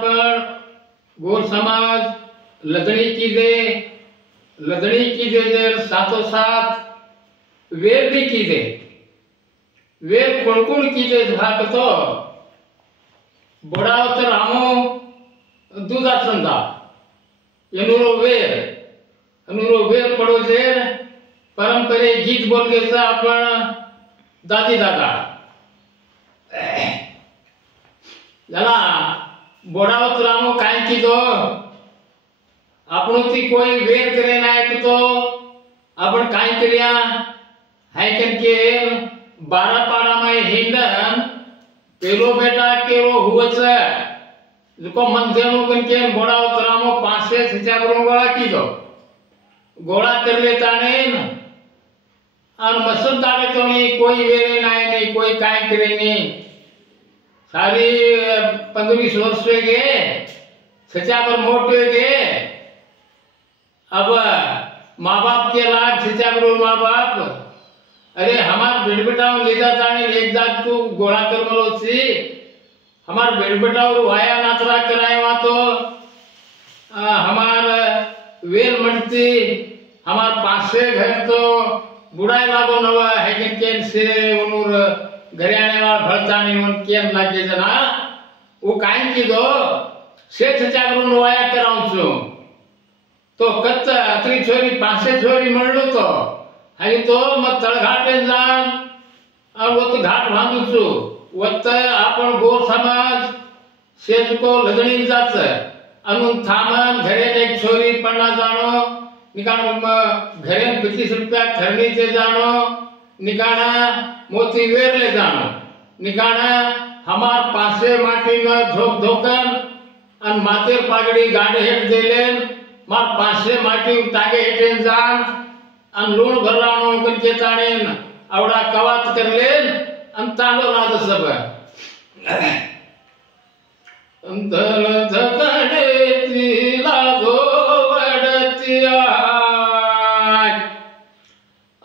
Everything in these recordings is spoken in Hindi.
पण गोर समाज लदणी कीजे जर साथो साथ वेर भी कीजे वेर कोण कीजे झाकतो बोडावत रामो दूधा चंदा एनुरो वेर पडो जेर परंपरे गीत बोलगेचं आपण दादी दादा जला बोडावत रामो काय कीधो आपण ती कोई वेर करे नाही तो आपण काय करिया हाय के 12 पाड़ा में हिंडन पेलो बेटा केरो हुवच जुको मंथेनो के बोडावत रामो 5 सिचागरो गोळा कीधो गोळा करले ताणे और मसद दाड़े तो नहीं कोई वेरे नहीं कोई काय करे नहीं सारी 15-20 वर्ष हुए गए सचा पर मोट हुए गए अब माँ बाप के लाग सचा करो माँ बाप अरे हमार बेट बेटाओं ले जाता है एक जात तू गोड़ा कर मलो सी हमार बेट बेटाओं वाया नातरा कराए वहाँ तो हमार वेल मटती हमार पासे घर तो बुढ़ाई लागो नवा है कि से उनोर घरे आने वाला भरता नहीं उन केम लागे जना वो काई की दो सेठ जागरू नवाया कराऊं छु तो कत अतरी छोरी 5 छोरी मळलो तो हाई तो मग तळघाटे जान और वो तो घाट बांधू छु वत आपण गोर समाज सेठ को लदणी जात अनुन थामन घरे एक छोरी पडना जानो निकाण घरे 25 रुपया खरणी से जानो निकाणा मोती वेर ले जानो निकाणा हमार पासे माटी न धोक धोकन अन मातेर पागड़ी गाड़े हेट देलेन मार पासे माटी तागे हेटेन जान अन लूण भरलानो कन के ताणेन आवडा कवात करलेन अन तांडो नाद सब अंतर धकणे तिला गोवडतिया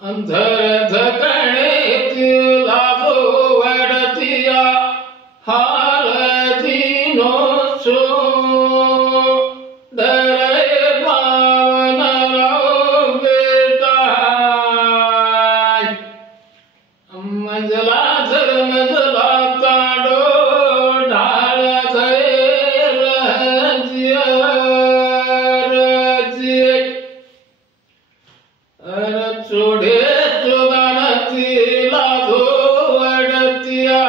अंतर धकणे तिला गोवडतिया हार दिनो सो डरे पावनरो बेटा मंजला धर्मजला ताडो ढाळ धैर रजिय अर चोडे चोगानती लागो वडतिया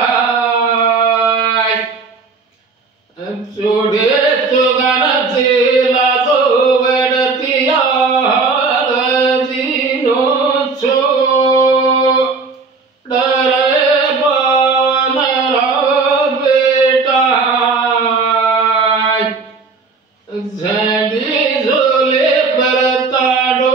चोडे चोगानती लागो वडतिया दिनो छो डरे बानरा बेटा झंडी झोले पर ताडो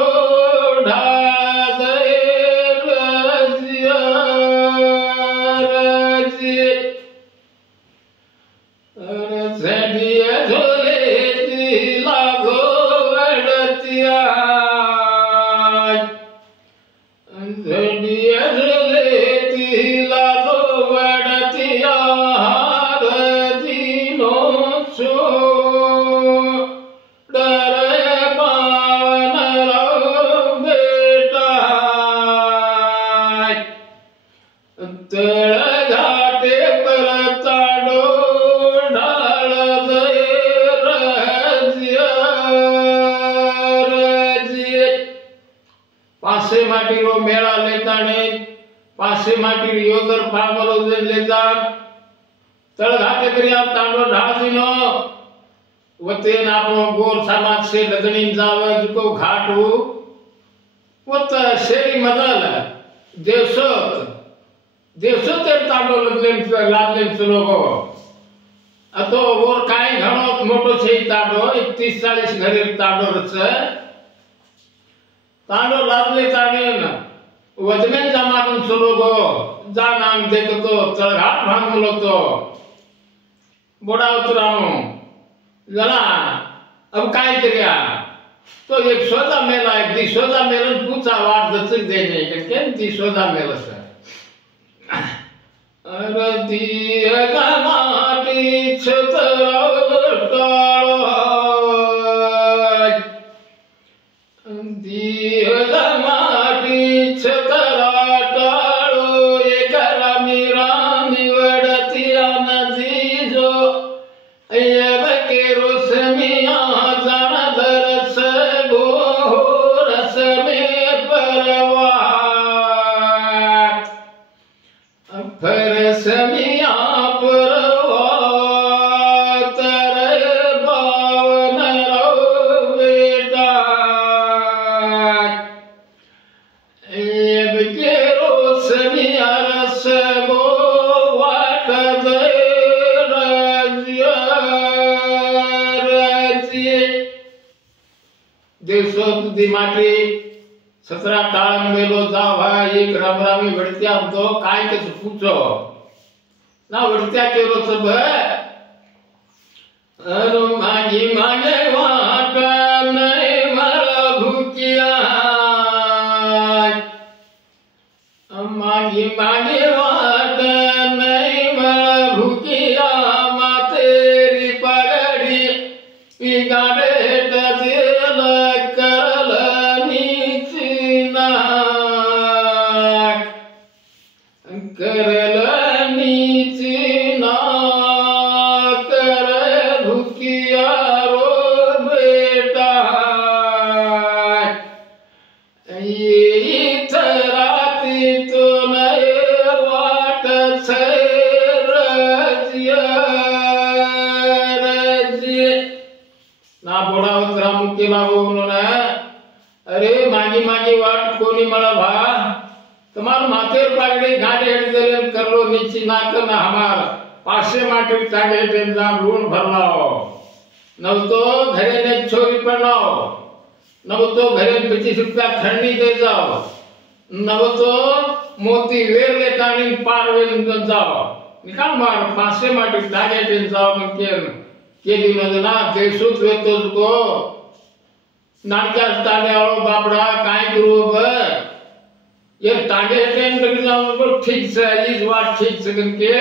घाटे पर ताडो ढाल पासे माटी रो मेला लेता ने पासे माटी योगर फागलो लेता तळ घाटे करिया तांडो ढाल दिनो वते आपनो गोर समाज से लदणी जावे को घाटू वत शेरी मदल देवसोत तांडो लदलेन लादलेन लोगो अतो गोर काय घणो मोटो छे तांडो 30-40 घरे तांडो रच तांडो लादले ताणेन वजमेन जमाकन लोगो जा नाम देखतो तळघाट भांगलो तो बोडावत रामो जला अब काय करिया तो एक सोदा मेला एक दी सोदा मेलन पूछा वाट दचक देने के केम ती सोदा मेला से अरे दी गमाटी छतरा अब के रोशमिया जाना दरस गो रस में परवार फरस मिया परवार तर बावन रो बेटा अब के रोशमिया रस गो वाट दे देशोत्ती माटी 17 टाळन मेलो जावा एक रामरामी वडत्या तो काय कस पूछो ना वडत्या केलो सब अनु मागी मागे वाट नहीं मर भूकिया मागी मागे वाट नहीं मर भूकिया मातेरी पगड़ी पिगाड़े अरे मागी मागी वाट कोणी मला भा तुम्हार माथेर पागड़ी घाटे हेडे करलो नीची नाक ना हमार 500 माटी टागे टेंजा लूण भरलाओ नव तो घरे ने छोरी पड़ाओ नव तो घरे 25 रुपया खंडी दे जाओ नव तो मोती वेर ले टाणी पार वेन जाओ निकाल मार 500 माटी टागे टेंजा मन के दिनो ना देशुत वेतो को नाटका ताने वालो बापड़ा काय करू ब ये तागे टेन तक जाओ को ठीक से इस बात ठीक से के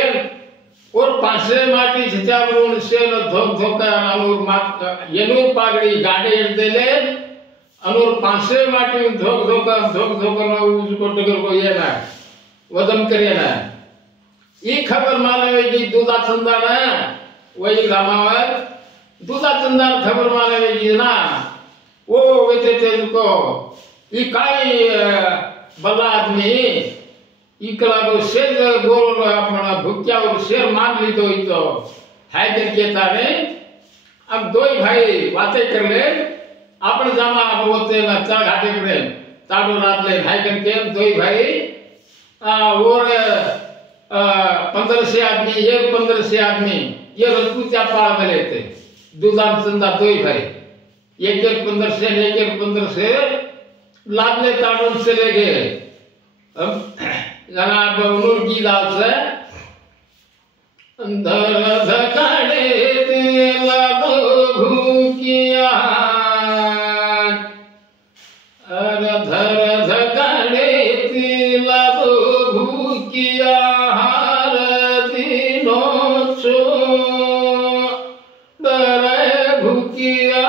और 500 माटी छिचा बरून से धोक धोका अनुर मात येनु पागड़ी गाडे देले अनुर 500 माटी धोक धोका ना उसको टगर को ये ना वदम करे ना ये खबर माने की दूधा चंदा ना वही रामावर दूधा चंदा खबर माने की ना ओ वेते तेलको ई काय बल्ला आदमी इकला को शेर गोरो अपना भुक्या और शेर मान ली तो है करके ताने अब दो ही भाई बातें कर ले अपन जामा बोलते ना चार घाटे करे ताड़ो रात ले है करके दो ही भाई और 1500 आदमी ये 1500 आदमी ये रजपूतिया पाड़ में लेते दूधान चंदा दो ही भाई एक 1500 लादले ताड़ों से ले गए जनाब उनूर की दाल से अंदर धकाड़े तेला भूकिया धर धकाड़े तेला भूकिया हार दिनों छो डरे भूकिया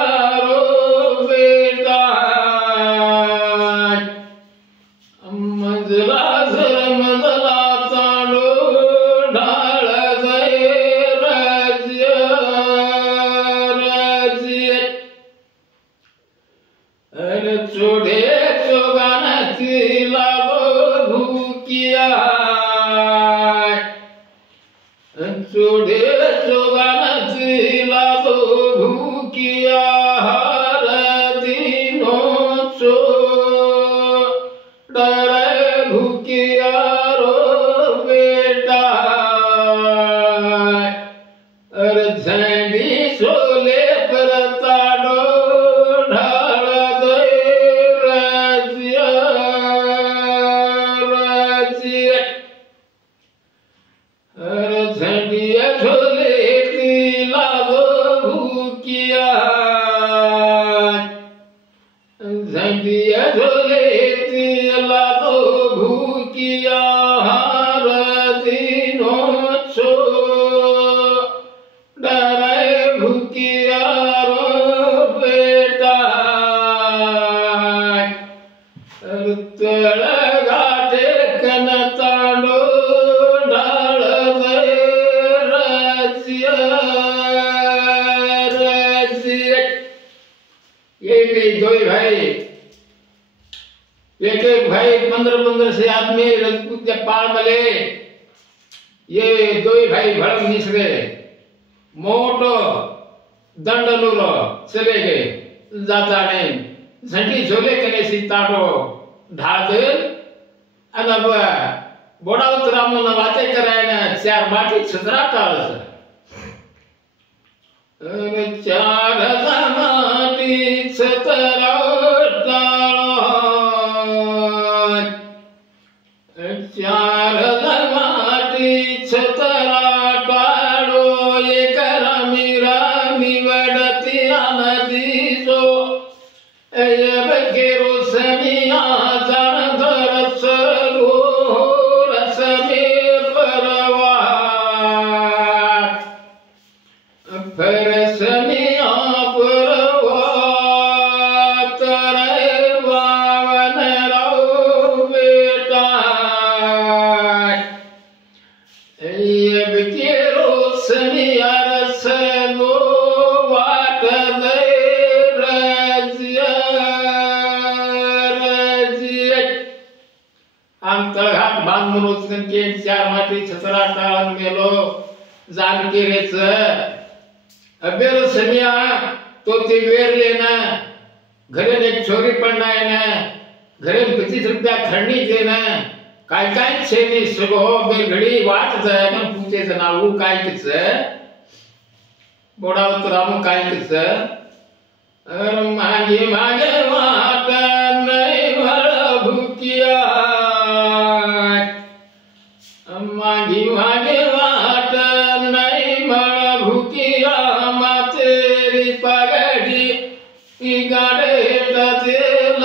भी दो ही भाई, एक एक भाई 15-15 से आदमी रजपूत के पार मले, ये दो ही भाई भड़क निसरे मोटो दंडनुरो चले गए जाता नहीं झंडी झोले कने सीताडो ढाद अब बोड़ा उतराम न वाते कराय न चार माटी छतरा टाळस चार माटी छतरा चार माटी छतरा टाळो एक रामीरा निवडती नदी जो बघेरो समिया जाण धरस रसमे परवा फरसमिया परवा तरे बावन राव बेटा बघेरो समिया रस गो वाट तळघाट बांधून उचकन के चार माटी छतरा टाळन गेलो जानकीरेच अबेरो समिया तो ते वेरले ना घरे एक छोरी पण नाही ना घरे 25 रुपया खंडी दे ना काय काय छे नी सगो बे घडी वाट जाय पण पूछे नाऊ काय किच बोडा उतराम काय किच मागे मागे वाट नाही भर भुकिया मागी मागे वाट नाही मला भुकिया मातेरी पगडी गाडे तेल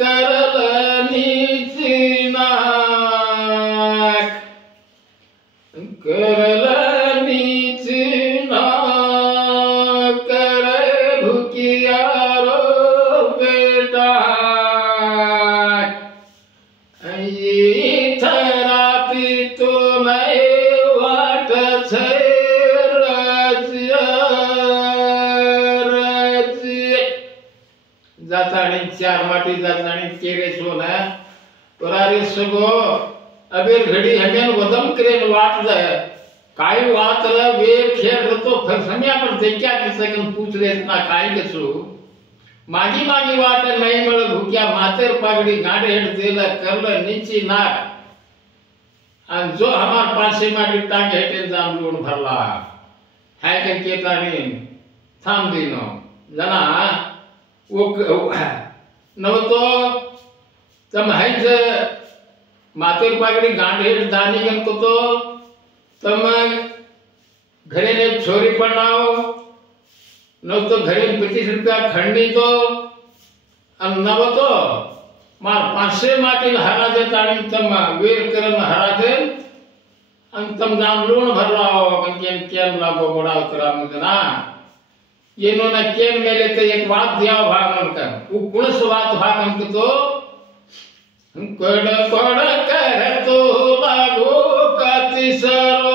करल नीची नाक करल नीची नाक करे भुकिया रो बेटा चार माटी जातानी केरे सोना परारे सगो अबेर घडी हमेन वदम करेन वाट जाय काय वात र वेर खेळ तो फरसमिया पर देखया कि सकन पूछ ले ना काय कसु मागी मागी वाट नाही मळ भुक्या मातेर पागडी गाडे हेड देला करल नीची नाक आणि जो हमार पासे माटी टांग हेटे जाम लोण भरला हाय के केतानी थांब दिनो जना वो नवतो तम हैज मातेर पागडी गांडे दानी गन तो तम घरे ने छोरी पणाव नवतो घरे 25 रुपया खंडी तो अन नवतो मार 500 माटी हरा दे ताणी तम वेर करन हरा दे अन तम जाम लोण भरलाव केन केन लागो बोडा उतरा मजना येनो न केन मेले ते एक बात दिया भाग उनका वो कुणस बात भाग हमको तो कड़ कड़ कर तो लागो काती सरो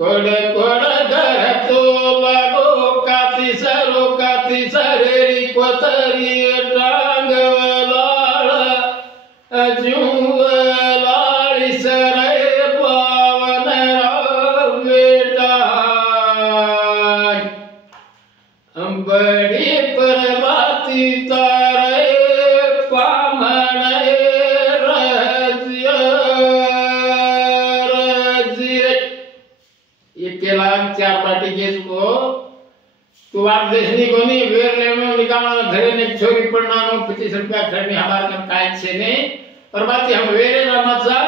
कड़ कड़ कर तो लागो काती सरेरी कोतरी टांग लाल अजू लाली सरे पावन बेटा बड़ी परवाती तारे पामन रजिया ये केला चार पाटी केस को तू बात देशनी कोनी वेर लेनो निकाल घरे ने छोरी पड़नानो 25 रुपया खरनी हमार कन काय छे ने परवाती हम वेरे रमचा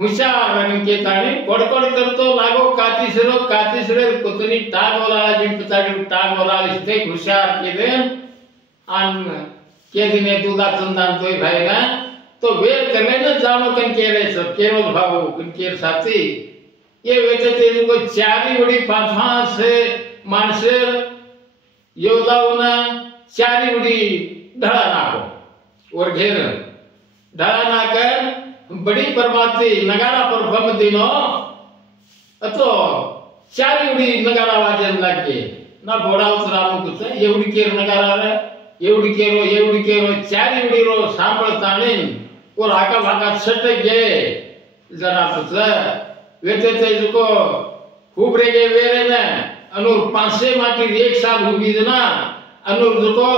हुशार रंग के ताणी कोडकोड करतो लागो कातीसरे कोतनी टाग वाला जिम पचाडी टाग वाला इथे हुशार के दे आन के दिने दूधा चंदन तोय भाई ना तो वेर करने न जानो कन के रे सब केरो भाव कन के साथी ये वेचे ते को चारी उडी पांच से मानसर योदावना चारी उडी ढळा नाको और घेर ढळा नाकर बड़ी परवाती नगारा पर भम दिनो अतो चारी उडी नगारा वाजन लगे ना बोडावच रामकुच एवढी केर नगार एवढी केरो चार एवढी रो सांभळताने और आका भागात सटक गे जरा कुछ वेते ते जुको खूब रे गे वेरे ने अनुर 500 माटी एक साल हुबी जना अनुर जुको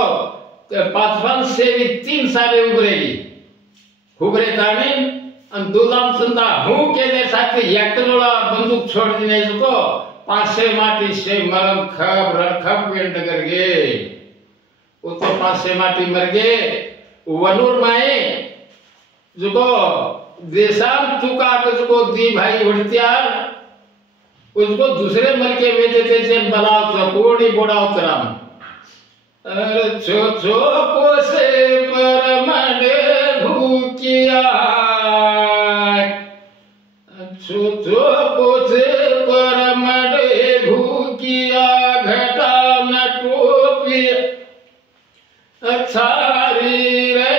5 से 3 साल उभरेगी हुबरे ताने अन दुलाम संदा हूं के दे साथ एकलोला बंदूक छोड़ दिने जुको 500 माटी से मरम खब रखब वेंड कर गे वो तो 500 माटी मर गे वनूर माए जुको देशाम चुका तो जुको दी भाई उड़त्यार उसको दूसरे मर के बेटे थे जन बलाव तो कोड़ी बोड़ाव तराम अरे छो छो को से परमडे भूकिया छो छो को से परमडे भूकिया घटा न टोपी अच्छारी रे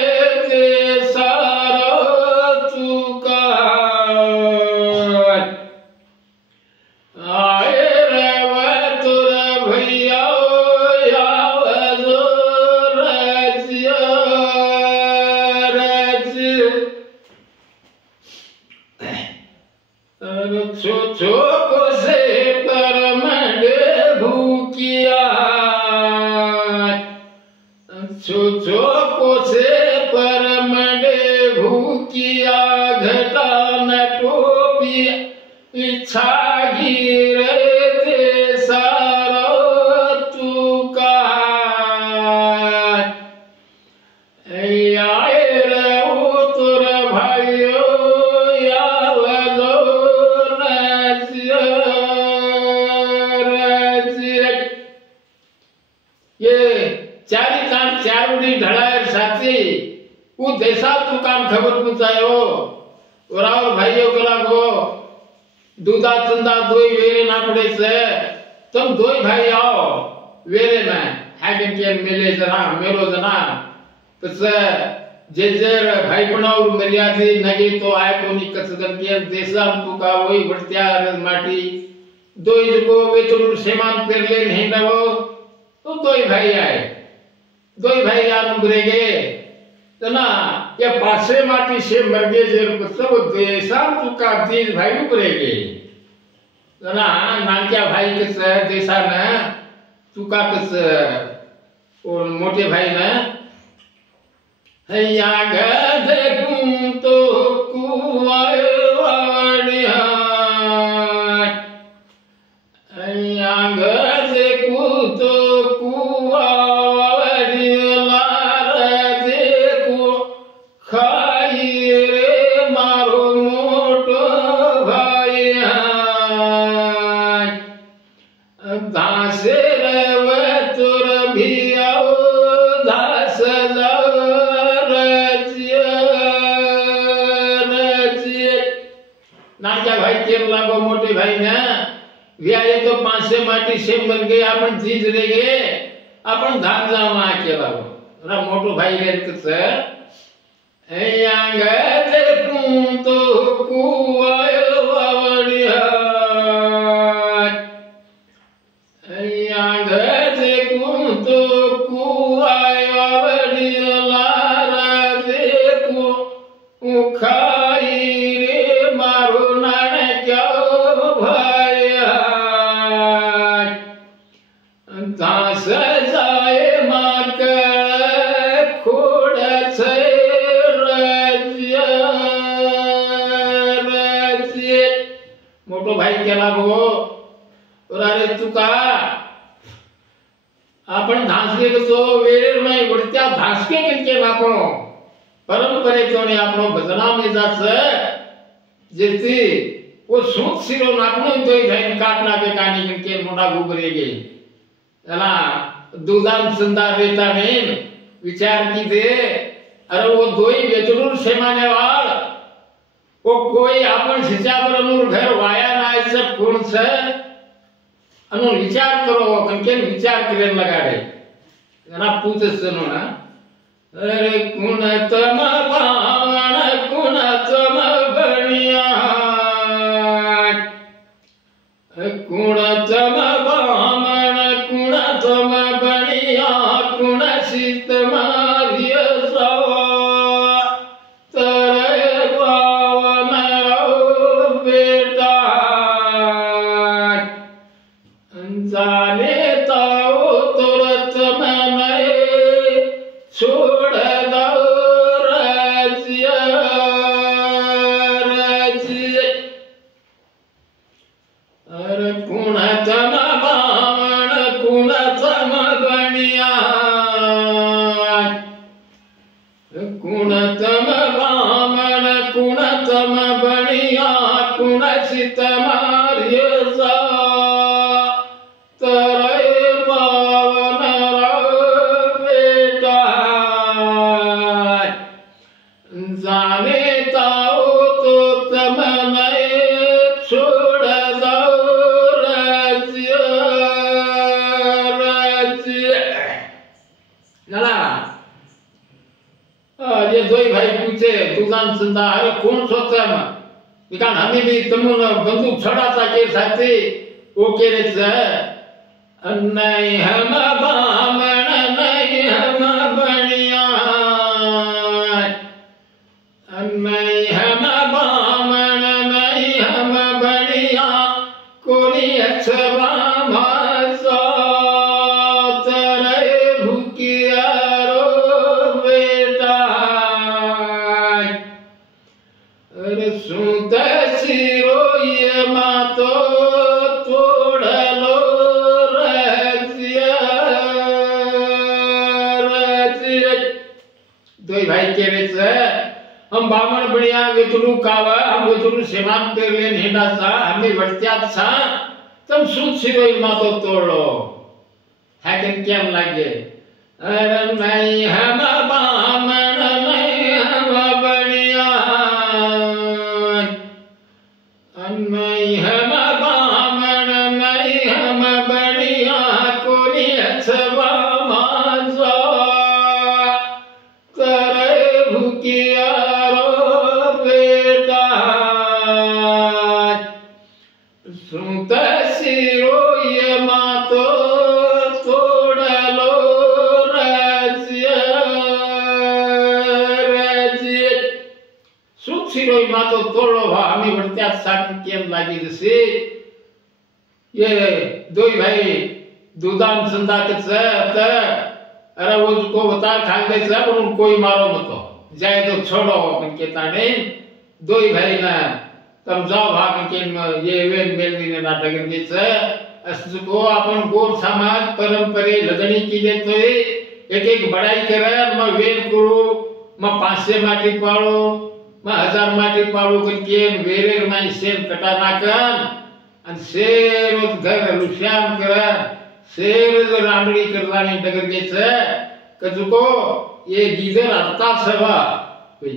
जे सारो चुका आए रे तुर भैया यावजो रजिया छो छो को से परमडे भूकिया छो छो को से परमडे भूकिया घटा न टोपी इच्छा गिरे ते सारो चुका आए रे तुर भाइयो यावजो रजिया ये चारी कान चार उड़ी ढड़ायर साथी वो देशा तू काम खबर पूछायो और भाइयों कला को दूधा चंदा दोई वेरे ना पड़े से तुम दोई भाई आओ वेरे में हैगन के मिले जना मेरो जना तो से जे भाई बनाओ मर्यादी नगे तो आए कोनी कसगन के देशा तू का वही बढ़त्यार माटी दोई को वेतुर सेमान पेरले नहीं रहो तो दोई भाई आए दोई भाई यार उभरेगे तो ना ये पासे माटी से मरगे जर सब देशा चुका दीज भाई उभरेगे तो ना नानक्या भाई के से देशा ने चुका के से और मोटे भाई ने हैया देखूं तो कुआए वाड़िया हैया देखूं तो कुआ मोटे भाई ने व्याये तो 500 माटी से मर गए अपन जीज रह गए अपन धान जावा के लागो रा मोटो भाई रे कसे ए आंग देखूं तो कुआयो वावड़िया ए आंग देखूं तो कुआयो वावड़िया लारा देखूं उखाई रे मारो नाने क्या भाया दास जाए माकर खोड़ से रजिया मोटो भाई केला गो अरे तुका आपण धासके तो वेरेर में उडत्या धासके किनके बापो परंपरे कोणी आपणो भजना में जाच जेती वो सूत सिरो नापनो तो भाई काटना के कानी किनके मोटा गुबरेगे एला दूधान संदा रेता में विचार की दे अरे वो दोई बेचलूर सेमाने वाल वो कोई अपन सिचा पर अनुर घर वाया ना सब कौन से अनुर विचार करो कंके विचार करे लगाड़े ना पूछ सुनो ना अरे कुण तम पावन कुण तम बनिया कुण तम पावन कुण जाने ताओ तुरत मैंने छोड़ दो राज्य राज्य अरे कुण तम बामण कुण तम गणिया कुण तम बामण कुण तम बणिया कुण सित मार्य जा तरे पावन बेटा जाने ताओ तो तम छोड़ दो राज्य राज्य नाला ये दो भाई पूछे दुकान संदा अरे कौन सोचता है बिकान हमें भी तुमने बंदूक छड़ाता के साथी वो कह रहे थे नहीं हम बामण नहीं हम बनिया नहीं हम बामण नहीं हम बनिया कोई अच्छा भाषा तेरे भूखिया रो बेटा अरे सुत सिरो ये मातो तोड़ लो राज्य राज्य दो भाई कह रहे थे हम बामण बढ़िया वेतुरु कावा हम वेतुरु सेवान कर ले नेडा सा हमें वर्त्यात सा तुम सुत सिरो ये मातो तोड़ो है क्या लगे अरे नहीं हम बामण नहीं हम बढ़िया नहीं हम बामण नहीं हम बढ़िया कोई अच्छा माजा करे भूखिया रो बेटा सुत सिरो ये मातो तोड़ लो राज्य राज्य सुत सिरो ये मातो तोड़ो भा हमें बढ़त्या साथ केम लागी जैसे ये दो भाई दूधाम संदा के अरे वो उसको बता खाल दे सब उन कोई मारो मत जाए तो छोड़ो अपन के ताने दो भाई ना तब जाओ भाग के ये वेन मेलनी ने नाटक के से असको अपन गोर समाज परंपरे लदनी की जे तो एक एक बड़ाई करे म वेन करू म 500 माटी पाड़ो म 1000 माटी पाड़ो के वेरे में शेर कटा नाकन अन शेर घर रुश्याम करे शेर रामड़ी करवानी डगर के से कजुको ये गीजर आता सभा कोई